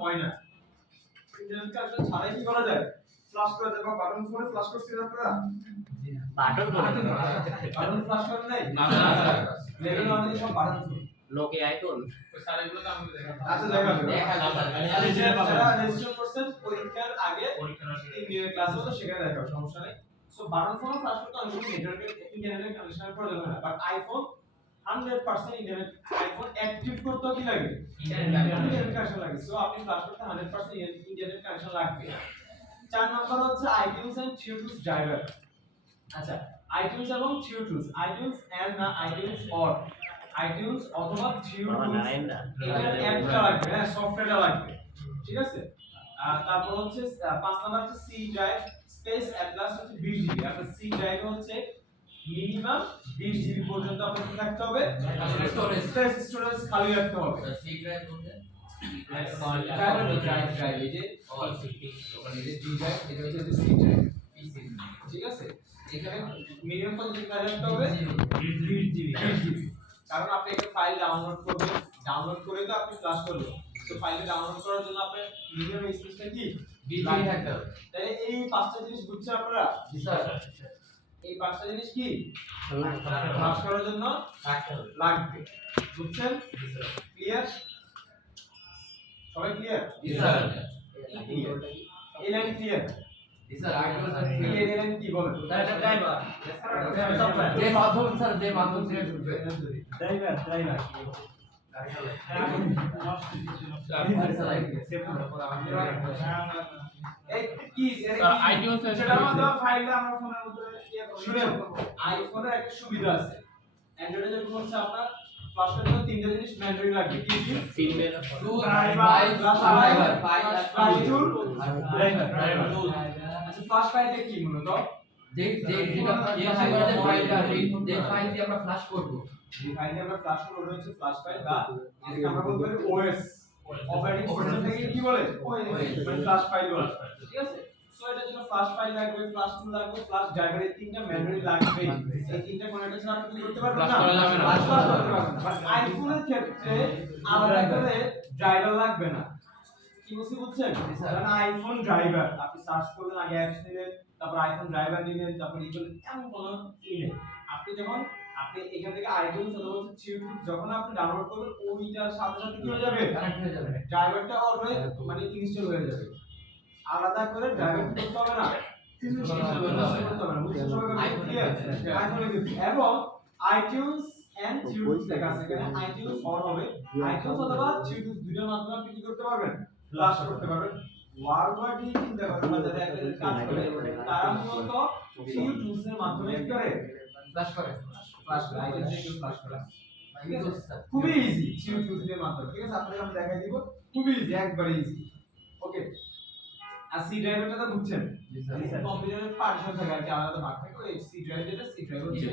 হয় না। Internet connection ছাড়াই কি করা যায়? ফ্লাশ করা যায় বা বাটন ফোনে ফ্লাশ করছিলেন আপনারা? বাটন করে বাটন ফ্লাশ করেন নাই? না। লেভেল 1 এ সব বাটন ফোন। লোকে আইফোন ওই স্যারগুলো তো আমাকে দেখান। আচ্ছা দেখাবো। যারা দেখা রেজিস্টার করছেন পরীক্ষার আগে পরীক্ষার 3 দিনের ক্লাস হতো সেখানে দেখাবো, সমস্যা নাই। সো বাটন ফোন ফ্লাশ করতে অনেক নেটওয়ার্কের ইন্টারনেট কানেকশনের প্রয়োজন হয় না, but iPhone 100% internet iPhone active করতে কি লাগে? ইন্টারনেট কানেকশন লাগে। সো আপনি ফ্লাশ করতে 100% ইন্টারনেট কানেকশন লাগবে। 4 নাম্বার হচ্ছে iTunes এন্ড TuneTools ড্রাইভার। আচ্ছা, iTunes এবং TuneTools, iTunes এন্ড না iTunes অর iTunes অথবা TuneTools এটার অ্যাপটা লাগবে, হ্যাঁ সফটওয়্যারটা লাগবে, ঠিক আছে। তারপর হচ্ছে 5 নাম্বার হচ্ছে সি ড্রাইভ স্পেস অ্যাটলাস হচ্ছে 20 জিবি। আপনার সি ড্রাইভ হচ্ছে মিনিমাম 20 জিবি পর্যন্ত আপনাকে থাকতে হবে, স্টোরেজ খালি রাখতে হবে। সি ড্রাইভ বলতে ড্রাইভ এই যে ওখানে যে ডি ড্রাইভ এটা হচ্ছে সি ড্রাইভ, ঠিক আছে। এখানে মিনিমাম কত জিবি রাখতে হবে? 20 জিবি। কারণ আপনি একটা ফাইল ডাউনলোড করবেন, ডাউনলোড করে তো আপনি ফ্লাশ করবেন। তো ফাইলটা ডাউনলোড করার জন্য আপনার মিনিমাম স্পেসটা কি 20 জিবি থাকতে হবে। তাহলে এই পাঁচটা জিনিস বুঝছেন আপনারা? জি স্যার। এই পাঁচটা জিনিস কি ফ্লাশ করার জন্য লাগবে, বুঝছেন? ক্লিয়ার? সবাই ক্লিয়ার? জি স্যার। এই লাইন ক্লিয়ার? জি স্যার আগে এই লাইন কি বলেন? স্যার এটা ড্রাইভার যে মাধ্যম স্যার যে মাধ্যম থেকে ঢুকবে ড্রাইভার এই কি স্যার iTunes এর সেটা আমাদের ফাইলটা আমরা ফোনের মধ্যে শুনেন। আইফোনের একটা সুবিধা আছে, অ্যান্ড্রয়েডে যেরকম হচ্ছে আপনার ফ্লাশ করতে হলে তিনটা জিনিস ম্যান্ডেটরি লাগবে। কি কি? ফিল্মের আচ্ছা, ফ্লাশ ফাইলটা কি মূলত? যে ফাইল দিয়ে আমরা ফ্লাশ করব যে ফাইল দিয়ে আমরা ফ্লাশ করব ওটা হচ্ছে ফ্লাশ ফাইল, বা যেটাকে আমরা বলতে পারি ওএস, অপারেটিং সিস্টেম থেকে কি বলে? ওএস, মানে ফ্লাশ ফাইল বলে, ঠিক আছে। সো এটার জন্য ফ্লাশ ফাইল লাগবে, ফ্লাশ টুল লাগবে, ফ্লাশ ড্রাইভার, এই তিনটা ম্যানুয়ালি লাগবে। এই তিনটা কোনো একটা ছাড়া আপনি করতে পারবেন না, ফ্লাশ করা যাবে না। ফ্লাশ করতে পারবেন না। বাট আইফোনের ক্ষেত্রে আলাদা করে ড্রাইভার লাগবে না। কি বুঝছেন? কারণ আইফোন ড্রাইভার আপনি সার্চ করবেন, আগে অ্যাপস নেবেন, তারপর আইফোন ড্রাইভার নেবেন, তারপর ইকুয়াল এমন কোনো নেই। আপনি যখন আপনি এখান থেকে আইটিউনস অথবা টিউটোরিয়াল যখন আপনি ডাউনলোড করবেন ওইটার সাথে সাথে কি হয়ে যাবে? কানেক্ট হয়ে যাবে ড্রাইভারটা অলরেডি মানে ইনস্টল হয়ে যাবে। আলাদা করে ড্রাইভার করতে হবে না, করতে হবে না। বুঝছেন সবাই? আইফোনে এবং আইটিউনস এন্ড টিউটোরিয়ালস লেখা আছে এখানে। আইটিউনস অন হবে, আইটিউনস অথবা টিউটোরিয়ালস দুটোর মাধ্যমে আপনি কি করতে পারবেন? ফ্লাশ করতে পারবেন। ওয়ার্ডওয়ার্ড দিয়ে চিন্তা করেন না, যারা একটা কাজ করে তারা মূলত টিউটোরিয়ালস এর মাধ্যমে কি করে? ফ্লাশ করে ফ্লাশ করে, আইটিউনস থেকে ফ্লাশ করা। ঠিক আছে, স্যার খুবই ইজি টিউটোরিয়ালস এর মাধ্যমে। ঠিক আছে, আপনাকে আমি দেখাই দিব, খুবই ইজি, একবারে ইজি। ওকে, আর সি ড্রাইভটা তো বুঝছেন? জি স্যার কম্পিউটারের পার্টিশন থাকে আর কি, আলাদা ভাগ থাকে। ওই সি ড্রাইভ যেটা, সি ড্রাইভ হচ্ছে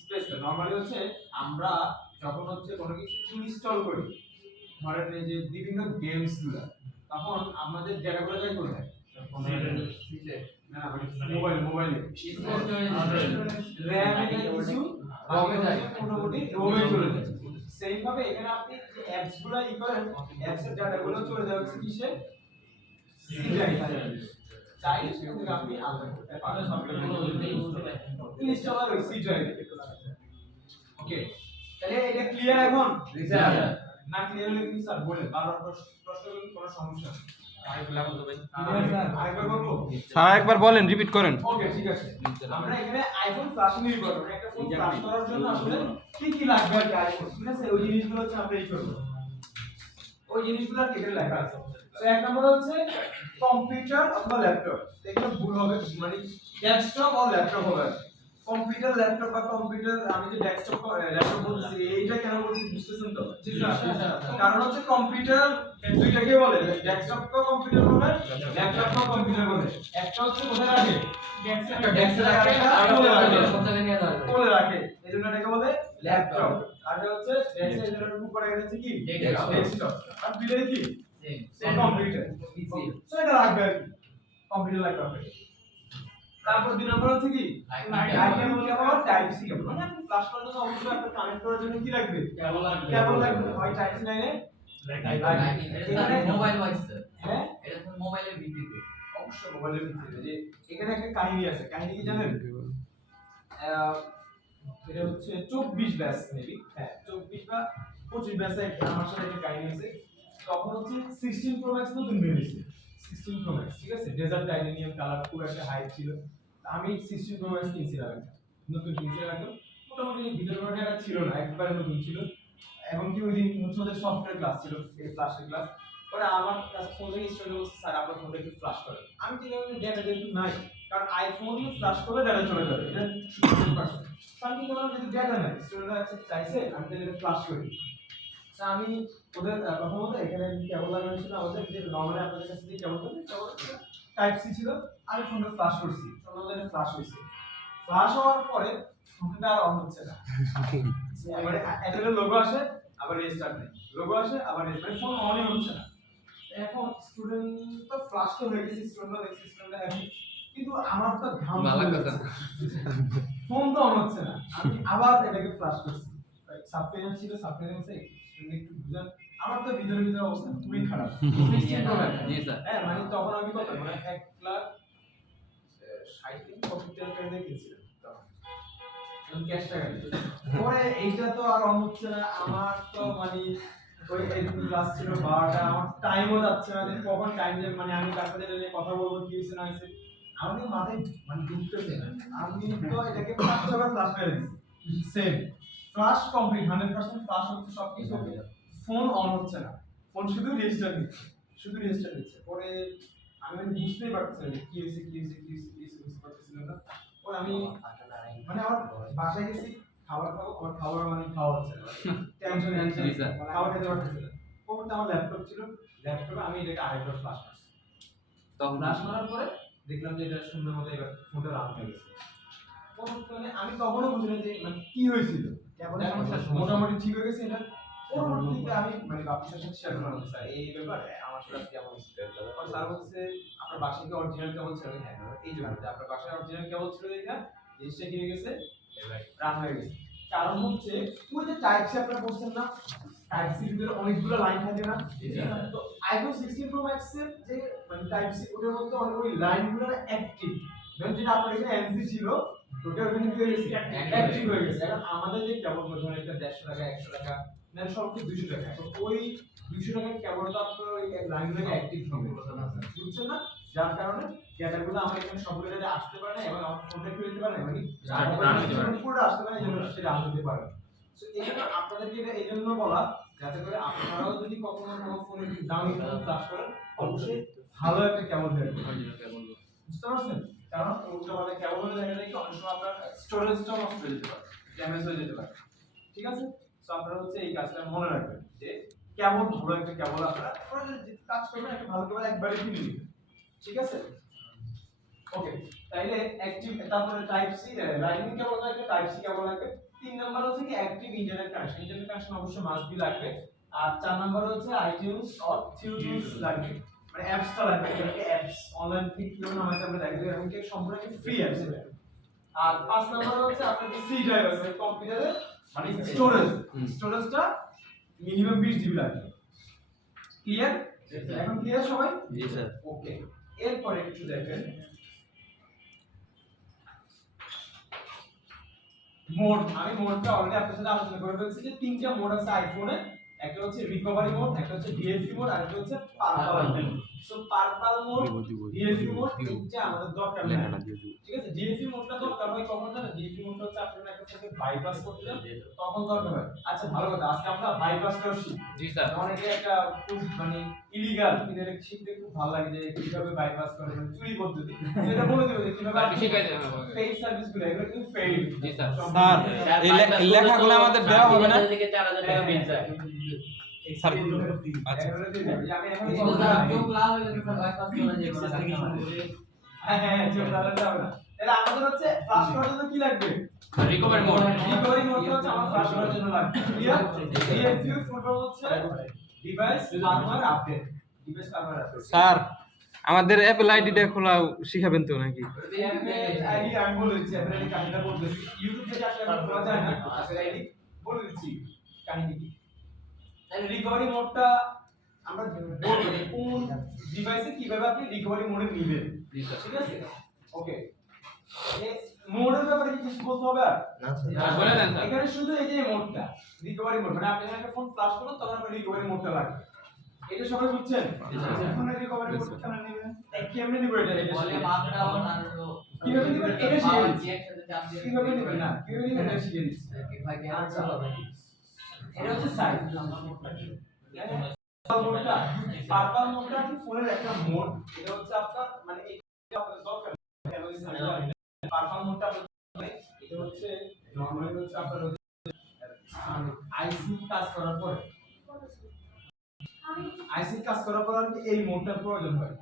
স্পেস। নরমালি হচ্ছে আমরা যখন হচ্ছে কোনো কিছু ইনস্টল করি, ধরেন এই যে বিভিন্ন গেমস গুলা, তখন আমাদের ডেটাগুলো যায় কোথায়? না মানে মোবাইলে র‍্যামে কিছু রমে যায়, মোটামুটি রমে চলে যায়। সেম ভাবে এখানে আপনি যে অ্যাপস গুলো ই করেন, অ্যাপস এর ডাটাগুলো চলে যাচ্ছে কিসে? সি ড্রাইভে। চাইলে সেখান থেকে আপনি আলাদা করতে পারেন, সফটওয়্যারগুলো ইনস্টল হয় ওই সি ড্রাইভে। ওকে, তাহলে এটা ক্লিয়ার এখন? না ক্লিয়ার হলে কিন্তু স্যার বলেন, বারবার প্রশ্ন করলে কোনো সমস্যা নেই। স্যার একবার বলেন, রিপিট করেন। ওকে, ঠিক আছে। আমরা এখানে আইফোন ফ্লাশ নিয়ে করব, একটা ফোন ফ্লাশ করার জন্য আসলে কি কি লাগবে আর কি আইফোন, ঠিক আছে, ওই জিনিসগুলো হচ্ছে আমরা এই করব। ওই জিনিসগুলো কেটে লেখা আছে। তো এক নম্বর হচ্ছে কম্পিউটার অথবা ল্যাপটপ। এখানে ভুল হবে, মানে ডেস্কটপ আর ল্যাপটপ হবে। কম্পিউটার, ল্যাপটপ বা কম্পিউটার, আমি যে ডেস্কটপ ল্যাপটপ বলছি এইটা কেন বলছি বুঝতেছেন তো? জি স্যার। কারণ হচ্ছে কম্পিউটার দুইটাকে বলে, ডেস্কটপ তো কম্পিউটার বলে, ল্যাপটপ তো কম্পিউটার বলে। একটা হচ্ছে কোথায় রাখে? ডেস্কে রাখে, আর কোলে রাখে, কোলে রাখে, এজন্য এটাকে বলে ল্যাপটপ। আর এটা হচ্ছে ডেস্কে, এজন্য উপরে গেছে কি? ডেস্কটপ। আর দুইটাই কি? Same computer. সো এটা রাখবে আর কি, কম্পিউটার ল্যাপটপে। তারপর দুই নম্বর হচ্ছে কি? কেবল কেবল টাইপ সি কেবল। মানে আপনি ফ্লাশ করার জন্য অবশ্যই আপনার কানেক্ট করার জন্য কি লাগবে? কেবল লাগবে। হয় টাইপ সি লাইনে এখানে মোবাইল ওয়াইজ হ্যাঁ এটা তো মোবাইলের ভিত্তিতে অবশ্যই মোবাইলের ভিত্তিতে যে এখানে একটা কাহিনী আছে, কাহিনী কি জানেন? আহ, এটা হচ্ছে 24 ব্যাচ মেবি, হ্যাঁ 24 বা 25 ব্যাচে আমার সাথে একটা কাহিনী আছে। তখন হচ্ছে 16 প্রো ম্যাক্স নতুন বের হয়েছে, 16 প্রো ম্যাক্স, ঠিক আছে, ডেজার্ট টাইটানিয়াম কালার, খুব একটা হাইপ ছিল। আমি 16 প্রো ম্যাক্স কিনছিলাম, একটা নতুন কিনছিলাম একদম, মোটামুটি ভিতরে কোনো একটা ছিল না, একবারে নতুন ছিল। এবং কি ওই দিন হচ্ছে ওদের সফটওয়্যার ক্লাস ছিল, এই ফ্ল্যাশের ক্লাস। পরে আমার কাছে ফোন থেকে স্টুডেন্ট বলছে স্যার আপনার ফোনটা একটু ফ্ল্যাশ করেন। আমি চিন্তা করলাম ডেটা যেহেতু নাই, কারণ আইফোন দিয়ে ফ্ল্যাশ করলে ডেটা চলে যাবে, এটা 100%। আমি চিন্তা করলাম যেহেতু ডেটা নাই, স্টুডেন্টরা চাইছে আমি তাহলে এটা ফ্ল্যাশ করি। তা আমি ওদের প্রথমত এখানে কেবল লাগানো ছিল, আমাদের যে নরমালি আপনাদের কাছে যে কেবল থাকে কেবল টাইপ সি ছিল, আমি ফোনটা ফ্ল্যাশ করছি, ফোনটা ফ্ল্যাশ হয়েছে। ফ্ল্যাশ হওয়ার পরে ফোনটা আর অন হচ্ছে না, এবারে অ্যাডেলের লোগো আসে আবার রেস্টার্ট নেই, লোগো আসে আবার রেস্টার্ট, ফোন অনই হচ্ছে না। এখন স্টুডেন্ট তো ফ্লাশ তো হয়ে গেছে, স্টুডেন্টরা দেখছে, স্টুডেন্টরা হ্যাপি, কিন্তু আমার তো ঘাম ভালো লাগছে না। ফোন তো অন হচ্ছে না। আমি আবার এটাকে ফ্লাশ করছি, সাবটেন্স ছিল, সাবটেন্সে স্টুডেন্ট একটু বুঝান, আমার তো ভিতরে ভিতরে অবস্থা খুবই খারাপ। জি স্যার হ্যাঁ মানে তখন আমি কত মানে 1,60,70,000 টাকা দিয়ে কিনছিলাম তখন, ক্যাশ টাকা দিয়ে। পরে এইটা তো আর অন হচ্ছে না, আমার তো মানে ওই একদিন ক্লাস ছিল 12টা, আমার টাইমও যাচ্ছে না, যে কখন টাইম দেব, মানে আমি তার সাথে নিয়ে কথা বলবো কি হয়েছে না হয়েছে, আমি মাথায় মানে ঢুকতেছে না। আমি তো এটাকে 5 বার ফ্লাশ মেরে দিয়েছি, সেম ফ্লাশ কমপ্লিট 100% ফ্লাশ হচ্ছে সব কিছু, ফোন অন হচ্ছে না, ফোন শুধু রেজিস্টার নিচ্ছে, শুধু রেজিস্টার নিচ্ছে। পরে আমি মানে বুঝতেই পারতেছি না যে কি হয়েছে কি হয়েছে কি হয়েছে কি হয়েছে, বুঝতে পারতেছিলাম না। পরে আমি মানে আমার বাসায় গেছি, খাবার খাবো, আমার খাবার মানে খাওয়া হচ্ছে না, টেনশন জি স্যার। খাবার খেতে পারতেছি না। পরে আমার ল্যাপটপ ছিল, ল্যাপটপে আমি এটাকে আরেকবার ফ্লাশ করছি, তখন ফ্লাশ করার পরে দেখলাম যে এটা সুন্দর মতো এবার ফোনটা রান হয়ে গেছে। মানে আমি তখনও বুঝিনি যে মানে কি হয়েছিল, কেবল মোটামুটি ঠিক হয়ে গেছে। এটা পরবর্তীতে আমি মানে বাপির সাথে শেয়ার করলাম, স্যার এই ব্যাপারে আমার সাথে কেমন হচ্ছে। স্যার বলছে আপনার বাসায় কি অরিজিনাল কেবল ছিল? হ্যাঁ এই যে আপনার বাসায় অরিজিনাল কেবল ছিল, দেখা জিনিসটা কি হয়ে গেছে, রান হয়ে গেছে। কারণ হচ্ছে ওই যে টাইপ সি আপনারা বলছেন না, টাইপ সি ভিতরে অনেকগুলো লাইন থাকে না, তো আইফোন 16 প্রো ম্যাক্স এর যে মানে টাইপ সি ওটার মধ্যে অনেক ওই লাইনগুলো অ্যাক্টিভ, যেমন যেটা আপনার এখানে এনসি ছিল ওটা ওখানে কি হয়ে গেছে, অ্যাক্টিভ হয়ে গেছে। এখন আমাদের যে কেবল ধরুন একটা 150 টাকা 100 টাকা না সবচেয়ে 200 টাকা, তো ওই 200 টাকার কেবলটা আপনার ওই লাইনগুলো অ্যাক্টিভ হবে, বুঝছেন না? যার কারণে ডেটাগুলো আমার এখানে সবগুলো ডেটা আসতে পারে না, এবং আমার ফোনটা কি হতে পারে না, মানে পুরোটা আসতে পারে না, যেন সেটা আসতে পারে। সো এজন্য আপনাদেরকে এটা এইজন্য বলা, যাতে করে আপনারাও যদি কখনো কোনো ফোনে দামি ফোন ফ্ল্যাশ করেন, অবশ্যই ভালো একটা কেবল দেবেন, বুঝতে পারছেন? কারণ ওটা মানে কেবল হলে দেখা যায় কি অনেক সময় আপনার স্টোরেজটাও নষ্ট হয়ে যেতে পারে, ড্যামেজ হয়ে যেতে পারে, ঠিক আছে? সো আপনারা হচ্ছে এই কাজটা মনে রাখবেন যে কেবল ভালো একটা কেবল আপনারা যে কাজ করবেন একটা ভালো কেবল একবারে কিনে নিবেন, ঠিক আছে? ওকে, তাইলে অ্যাক্টিভ, তারপরে টাইপ সি লাইটিং কেবল লাগবে, টাইপ সি কেবল লাগবে। 3 নাম্বার হচ্ছে কি active internet connection, internet connection অবশ্যই মাস্ট বি লাগবে। আর 4 নাম্বার হচ্ছে আইটিউনস অর টিউটুলস লাগবে, মানে অ্যাপসটা লাগবে, এটাকে অ্যাপস অনলাইন থেকে কিভাবে নামাতে আমরা দেখাবো, এরকম কি সম্পূর্ণ ফ্রি অ্যাপস এটা। আর 5 নাম্বার হচ্ছে আপনার যে সি ড্রাইভ আছে কম্পিউটারে, মানে স্টোরেজটা মিনিমাম 20 জিবি লাগবে। ক্লিয়ার? এখন ক্লিয়ার সবাই? জি স্যার। ওকে, এরপরে একটু দেখেন মোড। আমি মোডটা অলরেডি আপনাদের সাথে আলোচনা করে ফেলছি যে 3টা মোড আছে আইফোনে, একটা হচ্ছে রিকভারি মোড, একটা হচ্ছে ডিএসপি মোড, আর একটা হচ্ছে purple mode. So purple mode, DSP mode এটা আমাদের দরকার নেই, ঠিক আছে? ডিএসপি মোডটা দরকার হয় কখন জানেন? ডিএসপি মোডটা হচ্ছে আপনারা একটা সাথে বাইপাস করতে যান তখন দরকার হয়। আচ্ছা ভালো কথা, আজকে আমরা বাইপাস করা শিখব। জি স্যার। অনেকে একটা খুব মানে ইলিগাল কিন্তু এটা শিখতে খুব ভালো লাগে যে কিভাবে বাইপাস করে, মানে চুরি পদ্ধতি, তো এটা বলে দেব যে কিভাবে আপনি শিখাই দেন পেইড সার্ভিস গুলো, এগুলো কিন্তু পেইড। জি স্যার। স্যার এই লেখাগুলো আমাদের দেওয়া হবে না? থেকে 4000 টাকা বিল যায়। স্যার আচ্ছা আমি এখন তো স্যার চোখ লাল হয়ে গেছে স্যার, বাইপাস করে যে হ্যাঁ চোখ লাগাতে হবে না। তাহলে আমাদের হচ্ছে ফ্লাশ করার জন্য কি লাগবে? Recovery mode. রিকভারি মোডটা হচ্ছে আমার ফ্লাশ করার জন্য লাগবে। ক্লিয়ার? ডিএফইউ ফুল ফর্ম হচ্ছে device firmware update, device firmware update. Sir আমাদের অ্যাপল আইডিটা খোলা শিখাবেন তো নাকি? আইডি আমি বলে দিচ্ছি, আপনারা এই কাহিনীটা বলতেছি। ইউটিউব থেকে আসলে এখন খোলা যায় না, আপনার আইডি বলে দিচ্ছি কাহিনী কি। তাহলে রিকভারি মোডটা আমরা বলবো যে কোন ডিভাইসে কিভাবে আপনি রিকভারি মোডে নেবেন, ঠিক আছে? ওকে, এই মোডের ব্যাপারে কি কিছু বলতে হবে আর? বলে দেন স্যার। এখানে শুধু এই যে মোডটা রিকভারি মোড, মানে আপনি যখন একটা ফোন ফ্লাশ করুন তখন আপনার রিকভারি মোডটা লাগবে। এটা সবাই বুঝছেন? ফোনের রিকভারি মোড কেমনে নেবেন? কেমনে নিব এটা? বলে আপ ডাউন আর কিভাবে নিবেন এটা শিখে নিচ্ছি। একসাথে চাপ দিয়ে কিভাবে নিবেন না, কিভাবে নিবেন এটা শিখে নিচ্ছি। ভাই আচ্ছা, এটা হচ্ছে সাইজ। পার্পল মোডটা কি ফোনের একটা মোড, এটা হচ্ছে আপনার মানে এটা আপনার দরকার কেন এই সাইজটা পার্পল মোডটা এটা হচ্ছে নরমালি হচ্ছে আপনার আইসি কাজ করার পরে আর কি এই মোডটার প্রয়োজন হয়।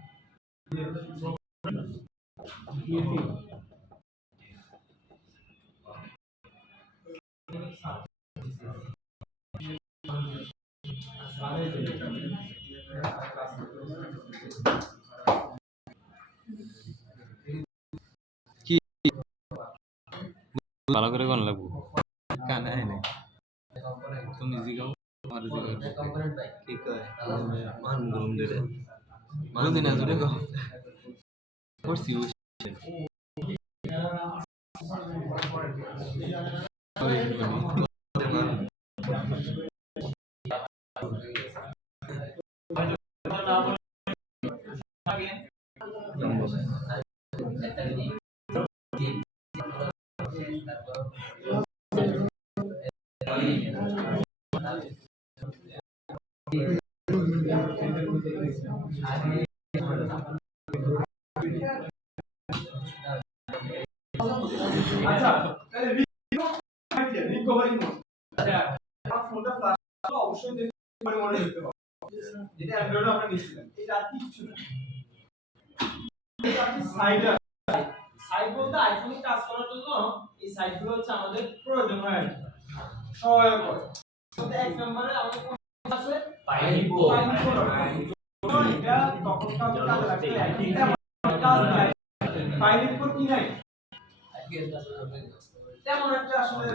ভালো করে কোন লাগবো কানে নাই তুমি জিগাও আমার জিগাও কম্পোনেন্ট ভাই কি কয় মান গরম দিলে মান দিনা জুড়ে গো করছি আচ্ছা, তাহলে রিকভারি মোড আপনার ফোনটা ফ্ল্যাশ করলে অবশ্যই রিকভারি মোডে নিতে হবে, যেটা অ্যান্ড্রয়েডে আমরা নিয়েছিলাম। এটা আর কিছু না, এটা কি সাইড সাইড বলতে আইফোনে কাজ করার জন্য এই সাইটগুলো হচ্ছে আমাদের প্রয়োজন হয় আর কি, সহায়ক হয়। তো এক নম্বরে আমাদের কোন আছে পাইনিপো এটা তখন কাজে লাগবে এটা কাজ নাই পাইনিপো কি নাই তেমন একটা আসলে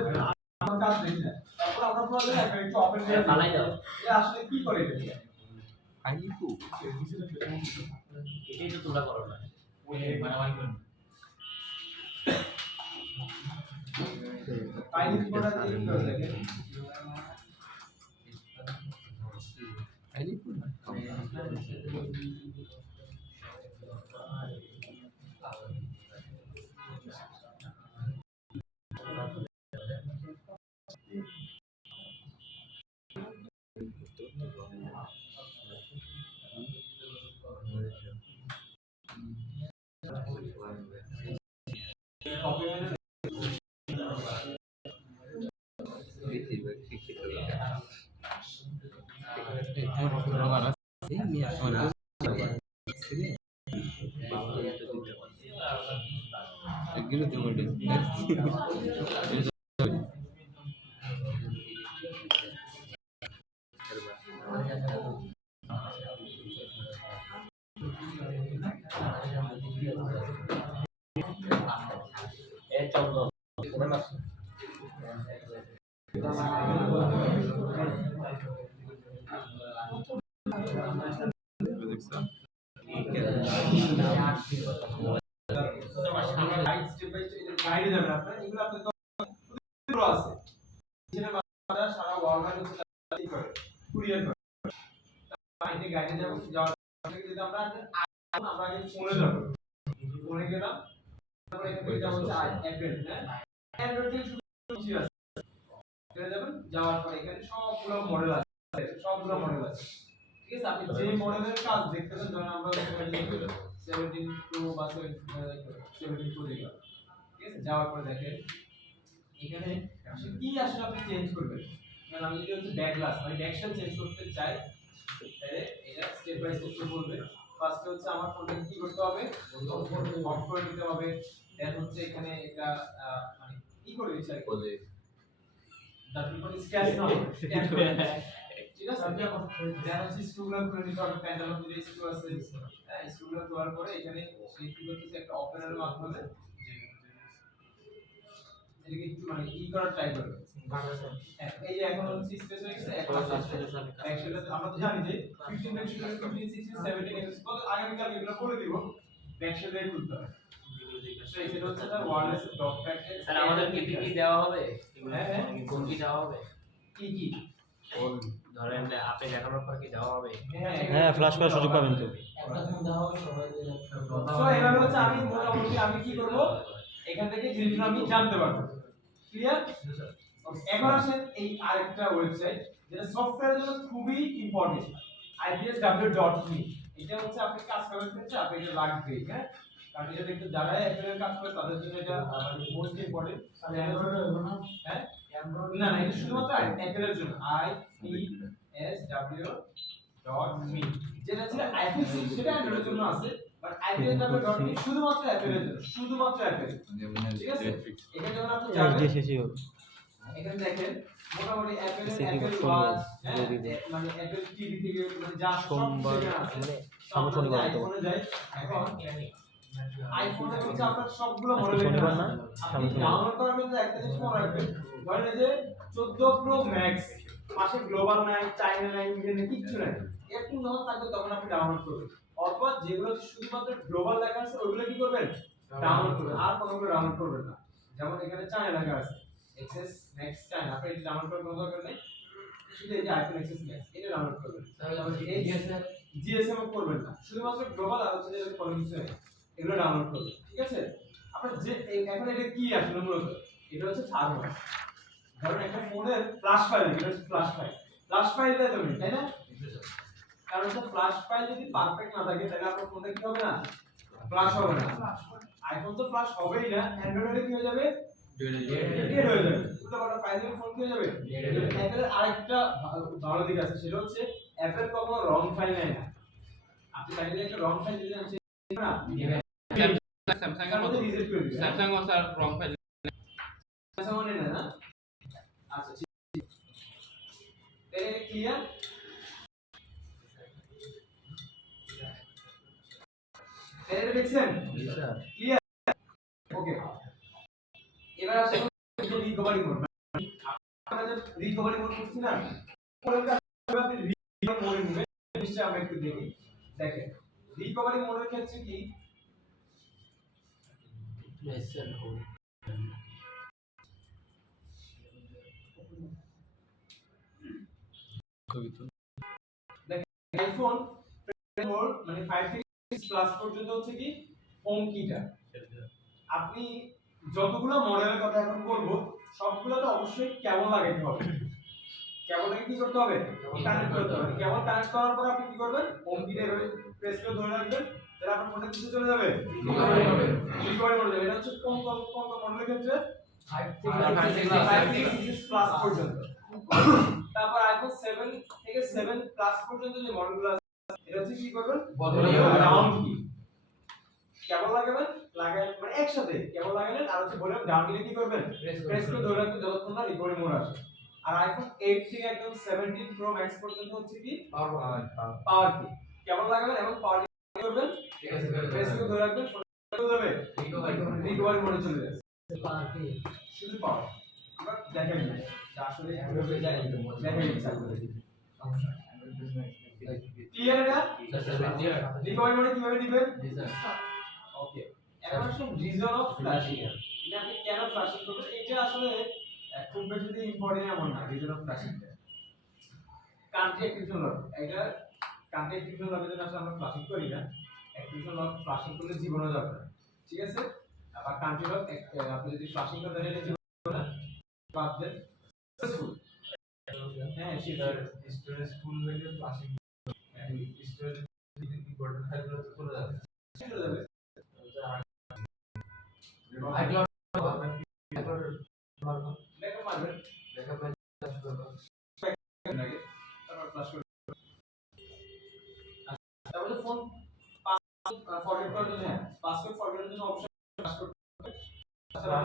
আমার কাজ দেখি না। তারপর আমরা প্রয়োজন একটু ওপেন করে ফালাই দাও এটা আসলে কি করে এটা আইলিপু এটাই তো তোমরা করো না মারামারি করো পাইনিপোটা দিয়ে কি করে দেখেন আইলিপু একদিনও তুমি এ চন্দ্র গাইডে যাবেন আপনারা, এগুলো আপনাদের তো আছে যেটা বাজার সারা ওয়ার্ল্ড ওয়াইড হচ্ছে কি করে কুরিয়ার করে আইতে গাইডে যাব যাওয়ার পরে যদি আমরা আগে ফোনে যাব, ফোনে গেলাম তারপর এখান থেকে যাব হচ্ছে অ্যাপেল, হ্যাঁ অ্যান্ড্রয়েড থেকে শুরু কিছু আছে চলে যাবেন, যাওয়ার পরে এখানে সবগুলো মডেল আছে, ঠিক আছে? আপনি যে মডেলের কাজ দেখতেছেন, ধরুন আমরা 17 প্রো বা 17 প্রো দেখলাম, ঠিক আছে? যাওয়ার পরে দেখেন এখানে আসলে কি আসলে আপনি চেঞ্জ করবেন। কারণ আমি যদি হচ্ছে ব্যাক গ্লাস মানে ব্যাকশন চেঞ্জ করতে চাই, তাহলে এটা স্টেপ বাই স্টেপ বলবে। ফার্স্টে হচ্ছে আমার ফোনটা কি করতে হবে, অফ করে দিতে হবে। দেন হচ্ছে এখানে এটা মানে কি করে দিচ্ছে আর কি, তারপর মানে স্ক্র্যাচ না হবে, স্ক্যান করে ঠিক আছে? দেন হচ্ছে স্ক্রুগুলো খুলে নিতে হবে, প্যান্ডেলের মধ্যে স্ক্রু আছে, হ্যাঁ স্ক্রুগুলো খোলার পরে এখানে সেই কি করতেছে একটা ওপেনারের মাধ্যমে এদিকে একটু মানে ই করার ট্রাই করবে। হ্যাঁ, এই যে এখন হচ্ছে স্পেস হয়ে গেছে, এখন অ্যাকচুয়ালি আমরা তো জানি যে 15 ব্যাকশেল 15 16 17 এর কত আগামীকাল এগুলো বলে দিব ব্যাকশেল দিয়ে খুলতে হবে। তো এই সেটা হচ্ছে তার ওয়্যারলেস ডক প্যাকেট। স্যার আমাদের কি কি দেওয়া হবে? হ্যাঁ হ্যাঁ কোন কি দেওয়া হবে? কি কোন ধরেন আপনি দেখানোর পর কি দেওয়া হবে? হ্যাঁ ফ্ল্যাশ করার সুযোগ পাবেন তো। সো এভাবে হচ্ছে আমি মোটামুটি আমি কি করব এখান থেকে জিনিসগুলো আমি জানতে পারবো। ক্লিয়ার? এখন আসেন এই আরেকটা ওয়েবসাইট যেটা সফটওয়্যারের জন্য খুবই ইম্পর্টেন্ট, ibsw.me। এটা হচ্ছে আপনি কাজ করার ক্ষেত্রে আপনি এটা লাগবে, হ্যাঁ? কারণ এটা দেখতে যারা অ্যাপেলের কাজ করে তাদের জন্য এটা মানে মোস্ট ইম্পর্টেন্ট। হ্যাঁ? না না, এটা শুধুমাত্র অ্যাপেলের জন্য, ibsw.me। যেটা ছিল আইফোন 6 সেটা অ্যান্ড্রয়েডের জন্য আছে, বাট ibsw.me শুধুমাত্র অ্যাপেলের জন্য, শুধুমাত্র অ্যাপেল। ঠিক আছে? এটা যখন আপনি যাবেন শেষই হবে। এখানে দেখেন মোটামুটি অ্যাপেল সেটি অ্যাপেল শনিবার ওয়াচ, রবিবার। মানে অ্যাপেল টিভি থেকে মানে যা সব সোমবার সেখানে আছে। মানে সব শনিবার তো। আইফোনে যায়। এখন আইফোনে হচ্ছে আপনার সবগুলো আজকে মডেল শনিবার না? আপনি শনিবার। ডাউনলোড করার মধ্যে একটা জিনিস মনে রাখবেন, ধরেন এই যে 14 প্রো ম্যাক্স পাশে গ্লোবাল নাই, চাইনা নাই, ইন্ডিয়া নাই, কিচ্ছু নাই, এরকম যখন থাকবে তখন আপনি ডাউনলোড করবেন। অথবা যেগুলো শুধুমাত্র গ্লোবাল লেখা আছে ওইগুলো কি করবেন, ডাউনলোড করবেন, আর কোনোগুলো ডাউনলোড করবেন না। যেমন এখানে চায়না লেখা আছে এক্সএস ম্যাক্স চায়না, আপনি এটা ডাউনলোড করার কোনো দরকার নেই, শুধু এই যে আইফোন এক্সএস ম্যাক্স এটা ডাউনলোড করবেন। জিএসএম করবেন না, শুধুমাত্র গ্লোবাল আর হচ্ছে যে কোনো কিছু নেই এগুলো ডাউনলোড করবেন। ঠিক আছে? আপনার যে এখন এটা কি আসলে মূলত এটা হচ্ছে ফার্মওয়্যার। ধরুন একটা ফোনের ফ্ল্যাশ ফাইল, এটা হচ্ছে ফ্ল্যাশ ফাইলটা দেবেন, তাই না? কারণ হচ্ছে ফ্ল্যাশ ফাইল যদি পারফেক্ট না থাকে তাহলে আপনার ফোনটা কি হবে না, ফ্ল্যাশ হবে না। আইফোন তো ফ্ল্যাশ হবেই না, অ্যান্ড্রয়েডে কি হয়ে যাবে, ডেড হয়ে যাবে। উল্টাপাল্টা ফাইল দিয়ে ফোন কি হয়ে যাবে। অ্যাপেলের আরেকটা ভালো দিক আছে, সেটা হচ্ছে অ্যাপেল কখনো রং ফাইল নেয় না। আপনি চাইলে একটা রং ফাইল দিতে চান না, স্যামসাং তার মধ্যে রিজেক্ট করে দিবেন। স্যামসাং ও স্যার রং ফাইল স্যামসাং নেয় না, না? আচ্ছা ঠিক আছে, তাহলে ক্লিয়ার? তাহলে দেখছেন ক্লিয়ার? ওকে, এবার আসলে রিকভারি মোড, আমরা যে রিকভারি মোড করছি না, পরের কাজ আপনি রিকভারি মোডে নেবেন। নিশ্চয়ই আমরা একটু দেখি, দেখেন রিকভারি মোডের ক্ষেত্রে কি আইফোন মোড মানে 5 থেকে 6 প্লাস পর্যন্ত হচ্ছে কি হোম কিটা। আপনি যতগুলো মডেলের কথা এখন বলবো সবগুলোতে অবশ্যই কেবল লাগাইতে হবে। কেবলটাকে কি করতে হবে, কানেক্ট করতে হবে। কেবল কানেক্ট করার পর আপনি কি করবেন, হোম কিটা এভাবে প্রেস করে ধরে রাখবেন, তাহলে আপনার ফোনটা কিসে চলে যাবে, রিকভারি মোডে যাবে। এটা হচ্ছে কোন মডেলের ক্ষেত্রে 5 থেকে 6 প্লাস পর্যন্ত। তারপর আইফোন 7 থেকে 7 প্লাস পর্যন্ত যে মডেলগুলো আছে এটা হচ্ছে কি করবেন, ডাউন কি কেবল লাগাবেন, মানে একসাথে কেবল লাগালেন আর হচ্ছে ভলিউম ডাউন দিলে কি করবেন, প্রেস করে ধরে রাখবেন যতক্ষণ না রিকভারি মোড আসে। আর আইফোন 8 থেকে একদম 17 প্রো ম্যাক্স পর্যন্ত হচ্ছে কি পাওয়ার কি কেবল লাগাবেন এবং পাওয়ার কি করবেন, প্রেস করে ধরে রাখবেন, ফোনটা চলে যাবে রিকভারি মোডে চলে যাবে। শুধু পাওয়ার আমরা দেখেন না আসলে কিভাবে যায়, দেখেন ইচ্ছা করে ক্লিয়ার? এটা রিকভারি মোডে কিভাবে দিবেন, ওকে। এখন আসুন রিজন অফ ফ্ল্যাশিং, এটা আপনি কেন ফ্ল্যাশিং করবেন, এটা আসলে খুব বেশি যে ইম্পর্টেন্ট এমন না। Reason of flashing country activation lock, এটা কান্ট্রি অ্যাক্টিভেশন লকের জন্য আসলে আমরা ফ্ল্যাশিং করি না। অ্যাক্টিভেশন লক ফ্ল্যাশিং করলে জীবনও যাবে না, ঠিক আছে? আবার কান্ট্রি লক আপনি যদি ফ্ল্যাশিং করেন তাহলে জীবন না বাদ দেন সাকসেসফুল। হ্যাঁ স্টোরেজ ফুল হইলে ফ্ল্যাশিং স্টোরেজ ইম্পর্টেন্ট ফাইলগুলো চলে যাবে, চলে যাবে। আইক্লাউড লেখা মারবেন, দেখা পাই তারপর ফ্ল্যাশ করবেন। তাহলে ফোন পাসওয়ার্ড ফরগেট করার জন্য, হ্যাঁ পাসওয়ার্ড ফরগেটের জন্য অপশন ফ্ল্যাশ করতে হবে।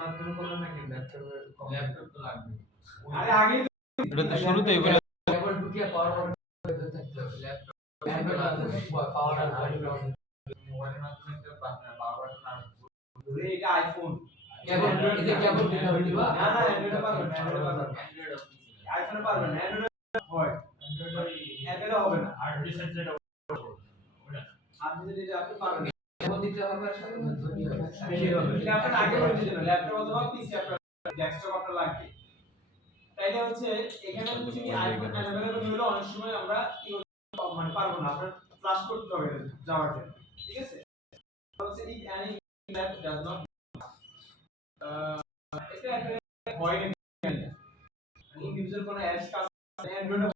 মাধ্যমে করলে নাকি ল্যাপটপ তো লাগবে। আরে আগেই এটা তো শুরুতেই বলে কেবল ঢুকিয়ে পাওয়ার করতে থাকতে হবে। ল্যাপটপ পাওয়ার আর মোবাইলের মাধ্যমে একটা পাওয়ার বাটন আর ধরে এটা আইফোন কেবল এই যে কেবল দিতে হবে দিবা না না অ্যান্ড্রয়েডে পারবেন না, অ্যান্ড্রয়েডে পারবেন না। আইফোনে পারবেন না, অ্যান্ড্রয়েডে হয়, অ্যাপেলে হবে না। আপনি যদি আপনি পারবেন না। কেবল দিতে হবে আর সাথে ধরতে হবে এটা আপনার আগে বলে দিয়েছিল, ল্যাপটপ অথবা পিসি আপনার ডেস্কটপ আপনার লাগবে। তাইলে হচ্ছে এখানে হচ্ছে কি আইফোন অ্যাভেলেবল হলো, অনেক সময় আমরা কি মানে পারবো না, আপনার ফ্লাশ করতে হবে যাওয়ার জন্য, ঠিক আছে? হচ্ছে if any that does not এটা একটা হয় না, ইন্ডিভিজুয়াল কোনো অ্যাপস কাজ অ্যান্ড্রয়েডে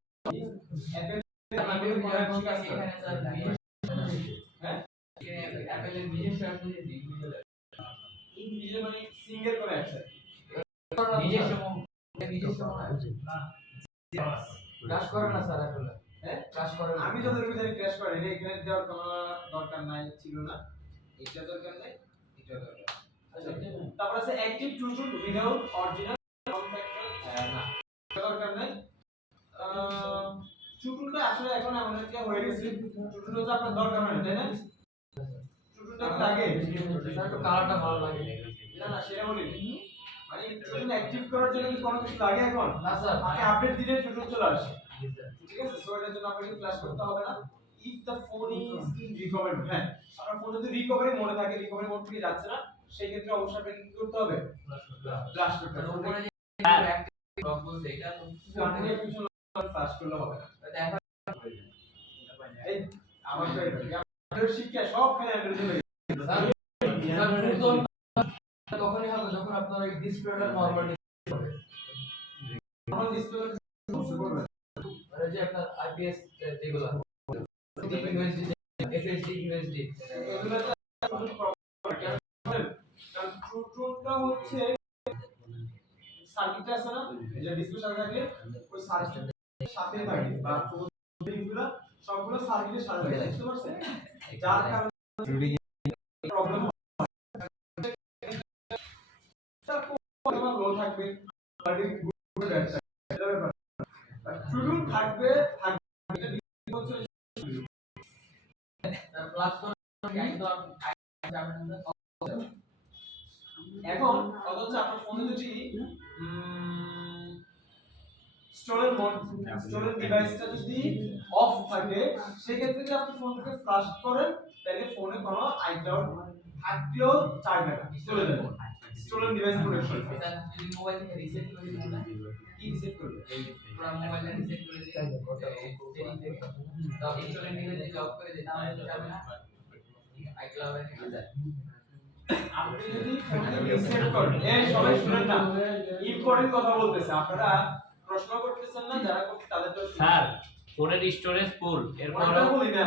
অ্যাপেল আমাদের কোনো অ্যাপস কাজ করে, এখানে স্যার হ্যাঁ এখানে অ্যাপেলের নিজস্ব অ্যাপ দিয়ে ইন্ডিভিজুয়াল মানে সিঙ্গেল কোনো অ্যাপস আছে, নিজস্ব ক্রাশ করে না স্যার অ্যাপেল হ্যাঁ ক্রাশ করে না আমি যতটুকু জানি ক্র্যাশ করে এটা, এখানে দেওয়ার কোনো দরকার নাই, ছিল না, এটা দরকার নাই, এটা দরকার। আচ্ছা তারপর আছে active Tutul without original factor, না এটা দরকার নাই। টুটুলটা আসলে এখন এমন একটা হয়ে গেছে, টুটুলটা তো আপনার দরকার হয় না, তাই না? টুটুলটা কি লাগে? স্যার একটু কালারটা ভালো লাগে না না সেটা বলিনি, মানে টুটুল অ্যাক্টিভ করার জন্য কি কোনো কিছু লাগে এখন? না স্যার আপনি আপডেট দিলে টুটুল চলে আসে, ঠিক আছে? সো এটার জন্য আপনাকে ফ্ল্যাশ করতে হবে না। If the phone is in recovery, হ্যাঁ আপনার ফোন যদি রিকভারি মোডে থাকে, রিকভারি মোড থেকে যাচ্ছে না, সেই ক্ষেত্রে অবশ্যই আপনাকে কি করতে হবে? ফ্ল্যাশ করতে হবে। উপরে যে অ্যাক্টিভ লক বলতে এটা কন্টিনিউ কিছু ফ্ল্যাশ করলে হবে না। দেখা এই আমার তো এটা আপনাদের শিক্ষা সব খালি অ্যান্ড্রয়েডে হয়ে গেছে। স্যার ফুলতন তখনই হবে যখন আপনার এই ডিসপ্লেটা নরমাল হবে আমার ডিসপ্লে সমস্যা করবে, মানে যে আপনার আইপিএস যেগুলো ইউএসডি এসএসডি ইউএসডি এগুলোতে কোনো প্রবলেম কেন কারণ ট্রুটা হচ্ছে সার্কিটটা আছে না, এই যে ডিসপ্লে সাথে থাকে, ওই সার্কিটের সাথে থাকে বা জিনিসগুলো সবগুলো সার্কিটের সাথে থাকে, বুঝতে পারছেন? যার কারণে প্রবলেম হয়, তার কোনো লো থাকবে, গুড অ্যান্সার এটা ব্যাপার, ট্রুডুল থাকবে থাকবে, এটা ডিপেন্ড করছে প্লাস করে একদম এখন কথা হচ্ছে আপনার ফোনে যদি স্টোরেজ মোড স্টোরেজ ডিভাইসটা যদি অফ থাকে, সেই ক্ষেত্রে যদি আপনি ফোনটাকে ফ্লাশ করেন তাহলে ফোনে কোনো আইক্লাউড থাকলেও চাইবে না, চলে যাবে স্টোরেজ ডিভাইস প্রোটেকশন। এটা যদি মোবাইল থেকে রিসেট করে দিবেন না কি রিসেট করবে? পুরো মোবাইলটা রিসেট করে দিবেন সেটিং থেকে তাও ইনস্টলেশন নিলে যদি অফ করে দেন তাহলে যাবে না আইক্লাউডে চলে যায়। আপনি যদি ফোনটা রিসেট করেন, এই সবাই শুনেন না, ইম্পর্টেন্ট কথা বলতেছে, আপনারা প্রশ্ন করতেছেন না, যারা করতে তাদের তো স্যার ফোনের স্টোরেজ ফুল, এরপর ওনাটা বলি না,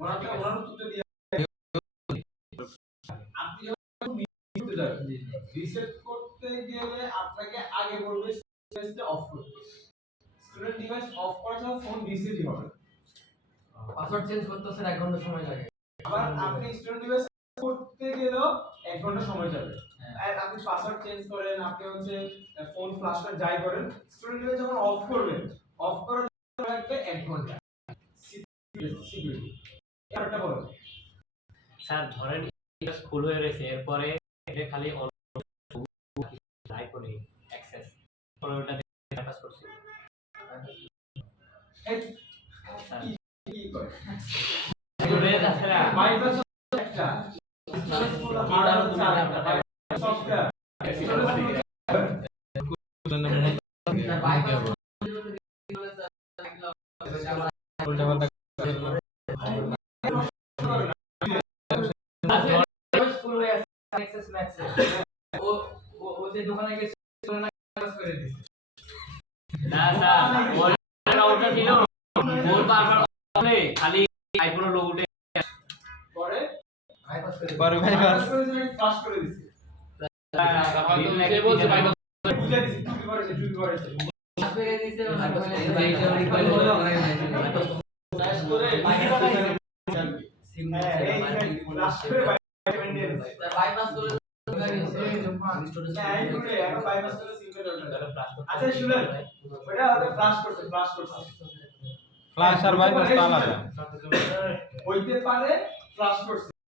ওনার উত্তর দিয়ে আপনি যখন নিতে যাবেন রিসেট করতে গেলে আপনাকে আগে বলবে স্টোরেজটা অফ করতে, স্টোরেজ ডিভাইস অফ করার সময় ফোন রিসেটই হবে, পাসওয়ার্ড চেঞ্জ করতে স্যার 1 ঘন্টা সময় লাগে। আবার আপনি স্টোরেজ ডিভাইস করতে গেলেও 1 ঘন্টা সময় যাবে। আর আপনি পাসওয়ার্ড চেঞ্জ করেন, আপনি হচ্ছে ফোন ফ্ল্যাশ করে যাই করেন, স্টোরেজ ডিভাইস যখন অফ করবেন, অফ করার জন্য লাগবে 1 ঘন্টা সিকিউরিটি। এটা বলো স্যার ধরেন ফুল হয়ে রয়েছে, এরপরে এটা খালি আইফোনে অ্যাক্সেস পরে ওটা বাইপাস করছে এই স্যার, কি করে স্টোরেজ আছে না বাইপাস একটা স্টোরেজ ফুল আর হচ্ছে আরেকটা সফটওয়্যার স্যার বাইপাস ফুল হয়ে আছে অ্যাক্সেস ম্যাক্সেস ও ও যে দোকানে গেছে না কাজ করে দিছে না স্যার ওটা ওটা ছিল ওর বারবার বলে খালি আইফোনের লোগোটা পরে বাইপাস করে পরে bypass। ফ্লাশ করে দিছে, কে বলছে বাইপাস বুঝা দিছি কি করেছে করে দিছে না ফ্লাশ করে সিম ফ্লাশ করে বাইপাস করে বাইপাস করে সিম আচ্ছা শুনেন, ওটা হয়তো ফ্লাশ করছে ফ্ল্যাশ আর বাইপাস তো আলাদা। হইতে পারে ফ্লাশ করছে